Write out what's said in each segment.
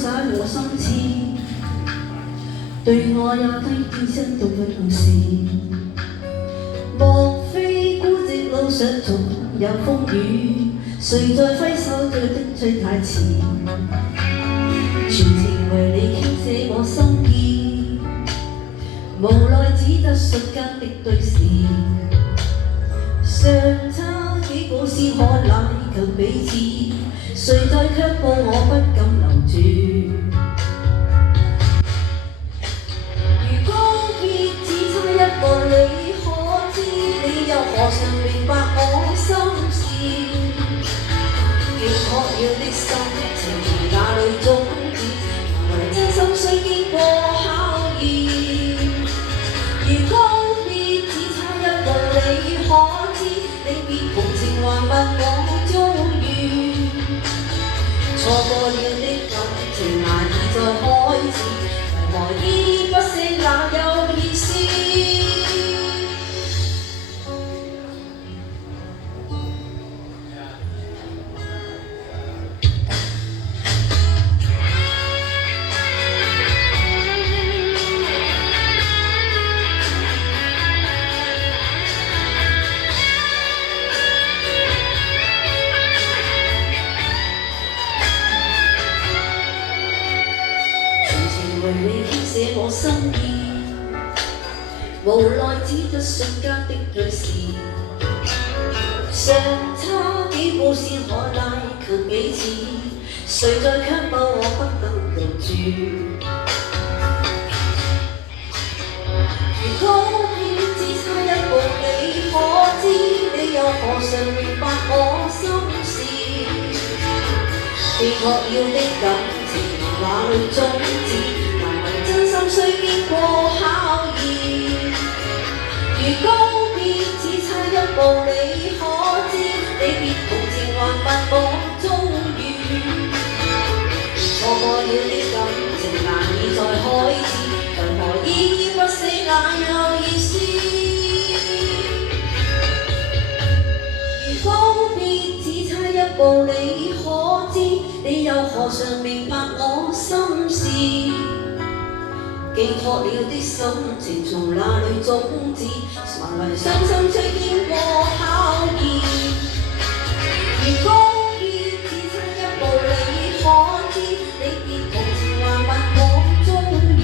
灑我心痴，對我也低天真到不能事。莫非孤寂路上總有風雨，誰在揮手對的最太遲？全情為你傾瀉我心意，無奈只得瞬間的對視，相差幾步先可拉近彼此，誰在卻步我不敢留住。如告別只差一步，你可知你又何嘗明白我心事？極渴了的心情從哪裏終止？難為真心需經過考驗。如告別只差一步，你可知離別同情還問我遭遇？錯過了的感情難以再開始，為何依不捨那有意思？為你傾瀉我心意，無奈只得瞬間的對視，相差幾步先可拉近彼此，誰在卻步我不能留住。如告別只差一步，你可知你又何嘗明白我心事？既確要的感情哪裏終止？需經過考驗。如告別只差一步，你可知離別同情還問我遭遇？錯過了的感情難以再開始，為何依依不捨那有意思？如告別只差一步，你可知你又何嘗明白我心事？寄託了的心情從哪裏終止？難為傷心雖經過考驗。如告別只差一步，你可知離別同情還問我遭遇？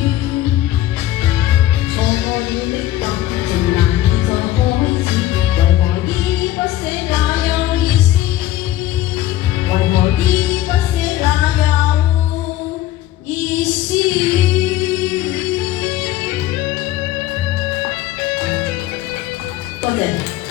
錯過了的感情難以再開始，為何依不捨那有意思？為何依不捨那有意思？多謝。